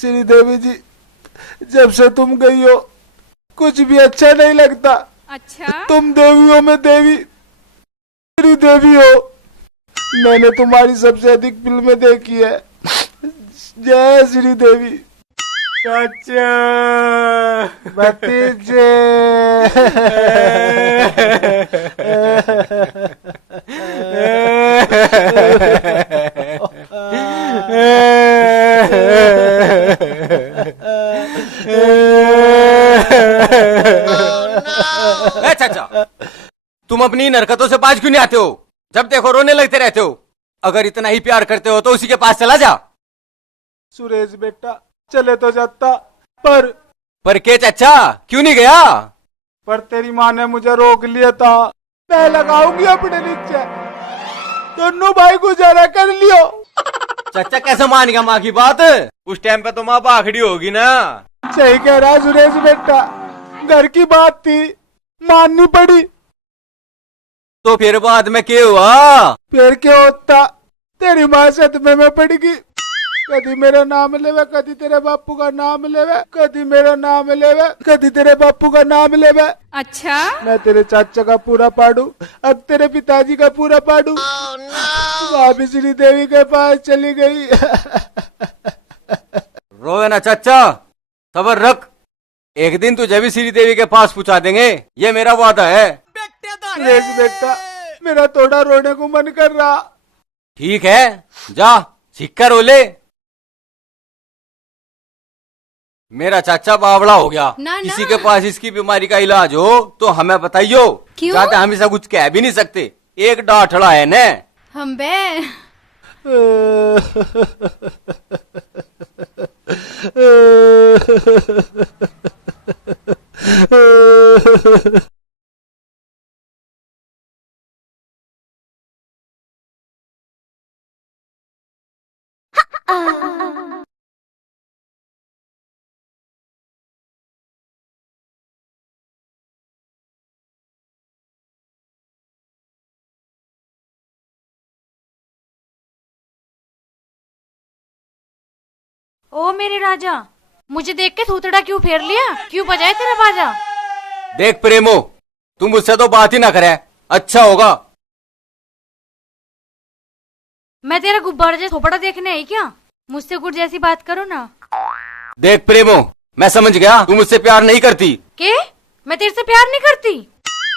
श्रीदेवी जी, जब से तुम गई हो कुछ भी अच्छा नहीं लगता। अच्छा? तुम देवियों में देवी श्रीदेवी हो। मैंने तुम्हारी सबसे अधिक फिल्में देखी है। जय श्रीदेवी। चाचा भतीजे। चाचा, तुम अपनी इन हरकतों से बाज क्यों नहीं आते हो? जब देखो रोने लगते रहते हो। अगर इतना ही प्यार करते हो तो उसी के पास चला जा। सुरेश बेटा, चले तो जाता, पर के चाचा, क्यों नहीं गया? पर तेरी माँ ने मुझे रोक लिया था। मैं लगाऊंगी अपने नीचे, दोनों भाई गुजारा कर लियो। चाचा कैसे मान गया माँ की बात? उस टाइम पे तो माँ बाखड़ी होगी ना। सही कह रहा सुरेश बेटा, घर की बात थी, माननी पड़ी। तो फिर बाद में क्या हुआ? फिर क्या होता, तेरी माँ सदमे में पड़ गई। कभी मेरा नाम लेवे, कभी तेरे बापू का नाम लेवे, कभी मेरा नाम लेवे, कभी तेरे बापू का नाम लेवे। अच्छा? मैं तेरे चाचा का पूरा पाडू, अब तेरे पिताजी का पूरा पाडू। भाभी श्रीदेवी के पास चली गई। रोवे ना चाचा, सबर रख। एक दिन तुझे भी श्रीदेवी के पास पहुंचा देंगे, ये मेरा वादा है। सुरेश बेटा, मेरा थोड़ा रोने को मन कर रहा। ठीक है, जा सीख कर रो ले। मेरा चाचा बावड़ा हो गया। ना, किसी ना। के पास इसकी बीमारी का इलाज हो तो हमें बताइयो। क्यों? जाते हमेशा कुछ कह भी नहीं सकते, एक डांटड़ा है ने। हम बे ओ मेरे राजा, मुझे देख के थूथड़ा क्यों फेर लिया? क्यों बजाए तेरा बाजा? देख प्रेमो, तुम मुझसे तो बात ही ना करे, अच्छा होगा। मैं तेरा गुब्बारा जैसा थोपड़ा देखने आई क्या? मुझसे गुड़ जैसी बात करो ना। देख प्रेमो, मैं समझ गया तुम मुझसे प्यार नहीं करती। के? मैं तेरे से प्यार नहीं करती?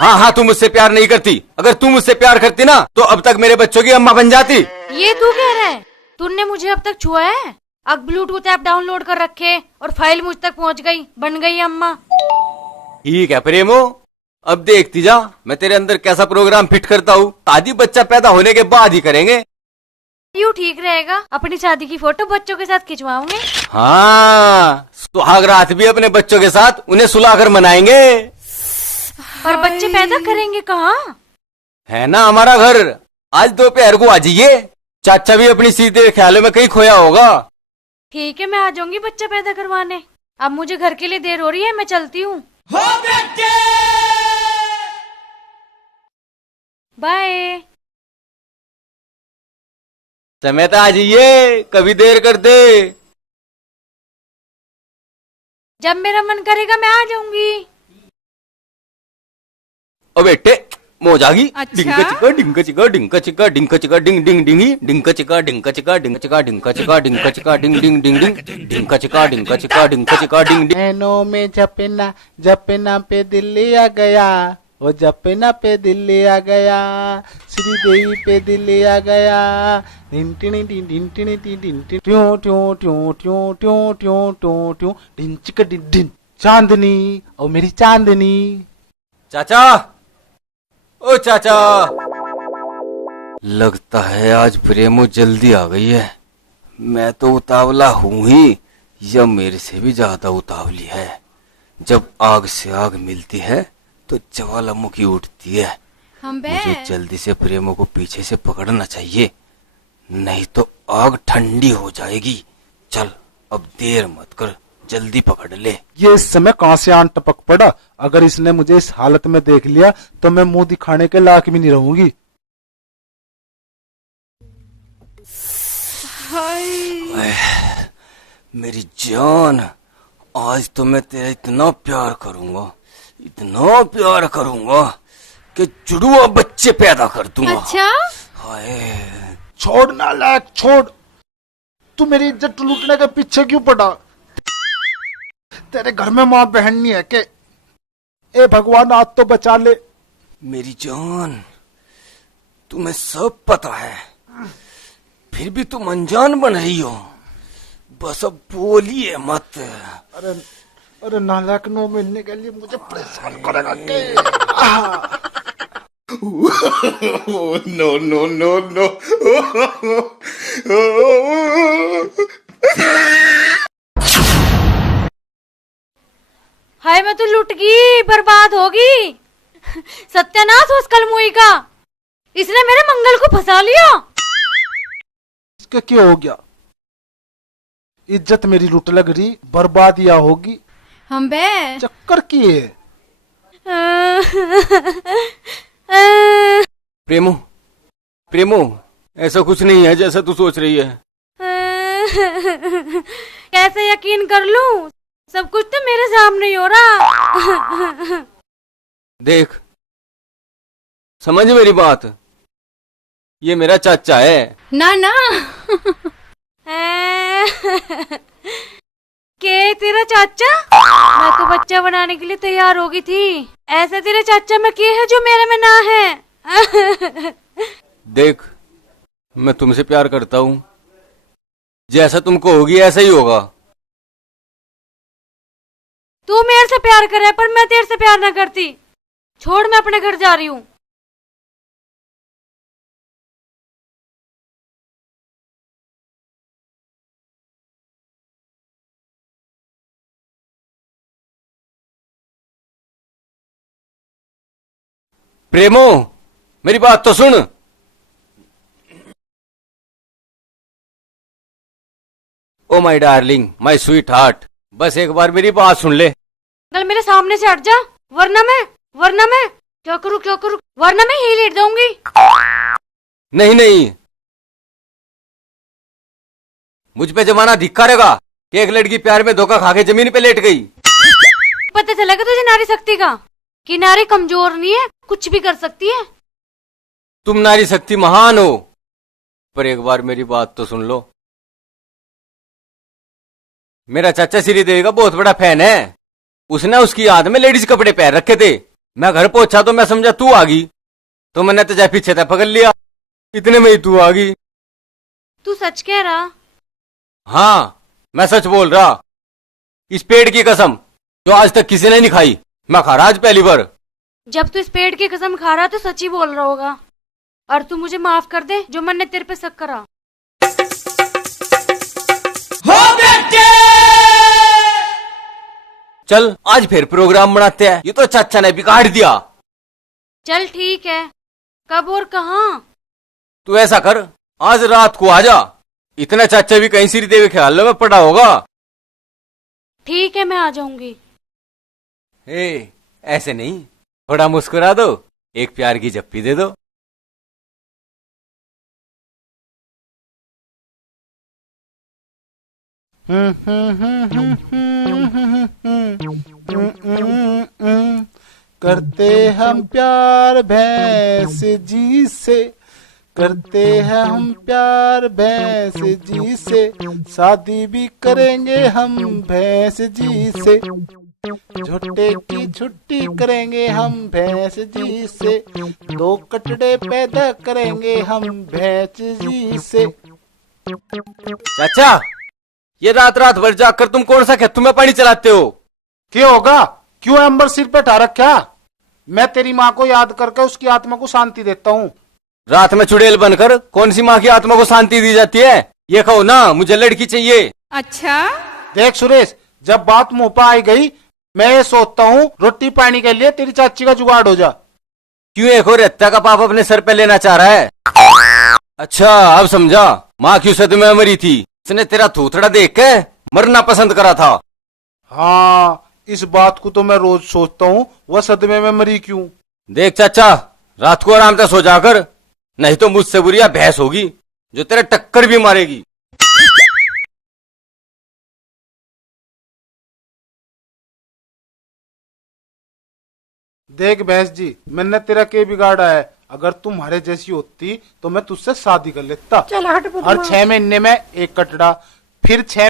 हाँ, तुम मुझसे प्यार नहीं करती। अगर तुम मुझसे प्यार करती ना तो अब तक मेरे बच्चों की अम्मा बन जाती। ये तू कह रहा है? तूने मुझे अब तक छुआ है? अब ब्लूटूथ ऐप डाउनलोड कर रखे और फाइल मुझ तक पहुंच गई, बन गई अम्मा। ठीक है प्रेमो, अब देखती जा मैं तेरे अंदर कैसा प्रोग्राम फिट करता हूँ। शादी बच्चा पैदा होने के बाद ही करेंगे। यूँ ठीक रहेगा, अपनी शादी की फोटो बच्चों के साथ खिंचवाऊंगे। हाँ, सुहाग रात भी अपने बच्चों के साथ उन्हें सुलाकर मनाएंगे। और बच्चे पैदा करेंगे कहाँ? है ना हमारा घर। आज दोपहर को आ जाइए, चाचा भी अपनी सीधे ख्यालों में कहीं खोया होगा। ठीक है, मैं आ जाऊंगी बच्चा पैदा करवाने। अब मुझे घर के लिए देर हो रही है, मैं चलती हूँ। बाय। समय तो आ जाइए, कभी देर कर दे। जब मेरा मन करेगा मैं आ जाऊंगी। ओ बेटे, मोजागी। अच्छा? डिंका चिका डिंका चिका डिंका चिका डिंका चिका डिंग डिंग डिंगी डिंका चिका डिंका चिका डिंका चिका डिंका चिका डिंका चिका डिंग डिंग डिंग डिंग डिंका चिका डिंका चिका डिंका चिका डिंग डिंग। नैनों में जपना पे दिल्ली आ गया, वो जपना पे दिल्ली आ गया, श्रीदेवी पे दिल्ली आ गया। टिंटिनी टिन टिंटिनी टिन टिन ट्यूं ट्यूं ट्यूं ट्यूं ट्यूं ट्यूं ट्यूं ट्यूं डिन चिक डिन डिन। चांदनी, ओ मेरी चांदनी। चाचा, ओ चाचा, लगता है आज प्रेमो जल्दी आ गई है। मैं तो उतावला हूं ही, या मेरे से भी ज्यादा उतावली है। जब आग से आग मिलती है तो ज्वालामुखी उठती है। हम बे मुझे जल्दी से प्रेमो को पीछे से पकड़ना चाहिए, नहीं तो आग ठंडी हो जाएगी। चल अब देर मत कर, जल्दी पकड़ ले। ये इस समय कहां से आन टपक पड़ा। अगर इसने मुझे इस हालत में देख लिया तो मैं मुंह दिखाने के लायक भी नहीं रहूंगी। मेरी जान, आज तो मैं तेरा इतना प्यार करूंगा कि जुड़वा बच्चे पैदा कर दूंगा। अच्छा? हाय। छोड़ नालायक, छोड़। तू मेरी इज्जत लूटने के पीछे क्यों पड़ा? तेरे घर में माँ बहन नहीं है के? ए भगवान, आज तो बचा ले। मेरी जान, तुम्हें सब पता है, फिर भी तुम अनजान बन रही हो। बस अब बोलिए मत। अरे नालायक, 9 महीने के लिए मुझे परेशान करेगा के? No, no, no, no. हाय, मैं तो लुट गई, बर्बाद होगी। सत्यानाश हो उस कलमुई का। इसने मेरे मंगल को फंसा लिया। इसके क्या हो गया? इज्जत मेरी लुट लग रही, बर्बाद या होगी। हम बे चक्कर की है। प्रेमो, ऐसा कुछ नहीं है जैसा तू सोच रही है। कैसे यकीन कर लूं? सब कुछ तो मेरे सामने ही हो रहा। देख, समझ मेरी बात, ये मेरा चाचा है। ना ना। के तेरा चाचा? मैं तो बच्चा बनाने के लिए तैयार हो गई थी। ऐसे तेरे चाचा में के है जो मेरे में ना है? देख, मैं तुमसे प्यार करता हूँ, जैसा तुम कहोगी ऐसा ही होगा। तू मेरे से प्यार करे पर मैं तेरे से प्यार ना करती। छोड़, मैं अपने घर जा रही हूँ। प्रेमो, मेरी बात तो सुन। Oh my darling, my sweetheart, बस एक बार मेरी बात सुन ले। कल मेरे सामने से हट जा, वरना मैं क्या करूँ? वरना मैं ही लेट जाऊंगी। नहीं, मुझ पे जमाना धिक्कारेगा कि एक लड़की प्यार में धोखा खा के जमीन पे लेट गई। पता चलेगा तुझे नारी शक्ति का, कि नारी कमजोर नहीं है, कुछ भी कर सकती है। तुम नारी शक्ति महान हो, पर एक बार मेरी बात तो सुन लो। मेरा चाचा श्रीदेवी का बहुत बड़ा फैन है। उसने उसकी याद में लेडीज कपड़े पहन रखे थे। मैं घर पहुंचा तो मैं समझा तू आ गई, तो मैंने तुझे पीछे तक पकड़ लिया। इतने में ही तू आ गई। तू सच कह रहा? हाँ, मैं सच बोल रहा। इस पेड़ की कसम जो आज तक किसी ने नहीं खाई, मैं खा रहा आज पहली बार। जब तू इस पेड़ की कसम खा रहा तो सच ही बोल रहा होगा। और तू मुझे माफ कर दे जो मैंने तेरे पे शक करा। चल, आज फिर प्रोग्राम बनाते हैं। ये तो चाचा ने बिगाड़ दिया। चल ठीक है, कब और कहाँ? तू ऐसा कर, आज रात को आ जा। इतना चाचा भी कहीं श्रीदेवी ख्याल में पड़ा होगा। ठीक है, मैं आ जाऊंगी। ऐसे नहीं, थोड़ा मुस्कुरा दो, एक प्यार की जप्पी दे दो। करते हम प्यार भैंस जी से, करते हैं हम प्यार भैंस जी से, शादी भी करेंगे हम भैंस जी से, झुट्टे की छुट्टी करेंगे हम भैंस जी से, 2 कटड़े पैदा करेंगे हम भैंस जी से। चाचा, ये रात रात भर जाकर तुम कौन सा खेतों में पानी चलाते हो? क्या होगा? क्यों अंबर सिर पे ठा रखा? मैं तेरी माँ को याद करके उसकी आत्मा को शांति देता हूँ। रात में चुड़ैल बनकर कौन सी माँ की आत्मा को शांति दी जाती है? ये कहो ना, मुझे लड़की चाहिए। अच्छा? देख सुरेश, जब बात मुंह पर आई गई, मैं ये सोचता हूँ रोटी पानी के लिए तेरी चाची का जुगाड़ हो जा। क्यों एक और हत्या का पाप अपने सर पे लेना चाह रहा है? अच्छा, अब समझा। माँ क्यों सद में मरी थी? उसने तेरा थूथड़ा देख के मरना पसंद करा था। हाँ, इस बात को तो मैं रोज सोचता हूँ, वह सदमे में मरी क्यों। देख चाचा, रात को आराम से सो जाकर, नहीं तो मुझसे बुरी भैंस होगी जो तेरे टक्कर भी मारेगी। देख भैंस जी, मैंने तेरा के बिगाड़ा है? अगर तुम्हारे जैसी होती तो मैं तुझसे शादी कर लेता। चल हट और 6 महीने में एक कटड़ा, फिर 6